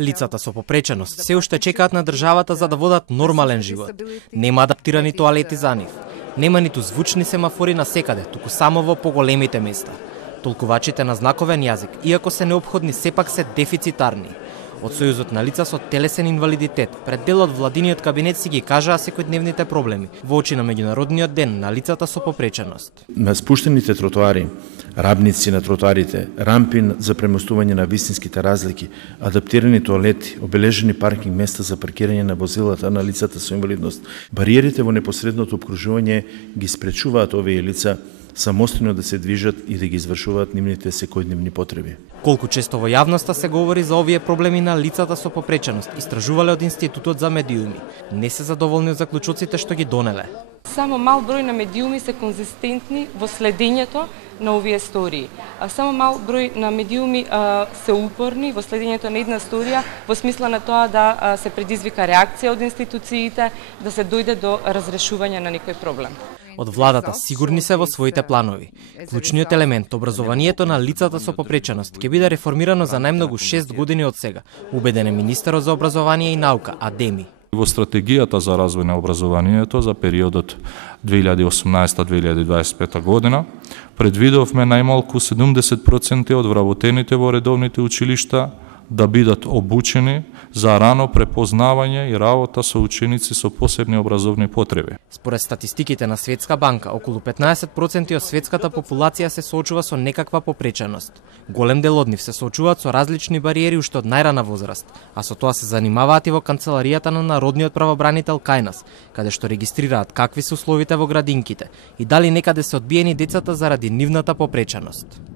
Лицата со попреченост се уште чекаат на државата за да водат нормален живот. Нема адаптирани тоалети за нив. Нема ниту звучни семафори на секаде, туку само во поголемите места. Толкувачите на знаковен јазик, иако се неопходни, сепак се дефицитарни. Од Сојузот на лица со телесен инвалидитет, пред дел од владиниот кабинет си ги кажаа секојдневните проблеми во очи на меѓународниот ден на лицата со попреченост. На спуштените тротоари, рабници на тротоарите, рампи за премостување на вистинските разлики, адаптирани тоалети, обележени паркинг места за паркирање на возилата на лицата со инвалидност, бариерите во непосредното опкружување ги спречуваат овие лица самостојно да се движат и да ги извршуваат нивните секојдневни потреби. Колку често во јавноста се говори за овие проблеми на лицата со попреченост, истражувале од Институтот за медиуми, не се задоволни од заклучоците што ги донеле. Само мал број на медиуми се конзистентни во следењето на овие стории. Само мал број на медиуми се упорни во следењето на една сторија, во смисла на тоа да се предизвика реакција од институциите, да се дојде до разрешување на некој проблем. Од владата сигурни се во своите планови. Клучниот елемент, образованието на лицата со попреченост, ќе биде реформирано за најмногу 6 години од сега, убеден е министерот за образование и наука, Адеми. Во стратегијата за развој на образованието за периодот 2018-2025 година предвидовме најмалку 70% од вработените во редовните училишта да бидат обучени за рано препознавање и работа со ученици со посебни образовни потреби. Според статистиките на Светска банка, околу 15% од светската популација се соочува со некаква попреченост. Голем дел од нив се соочуваат со различни бариери уште од најрана возраст, а со тоа се занимаваат и во канцеларијата на Народниот правобранител кај нас, каде што регистрираат какви се условите во градинките и дали некаде се одбиени децата заради нивната попреченост.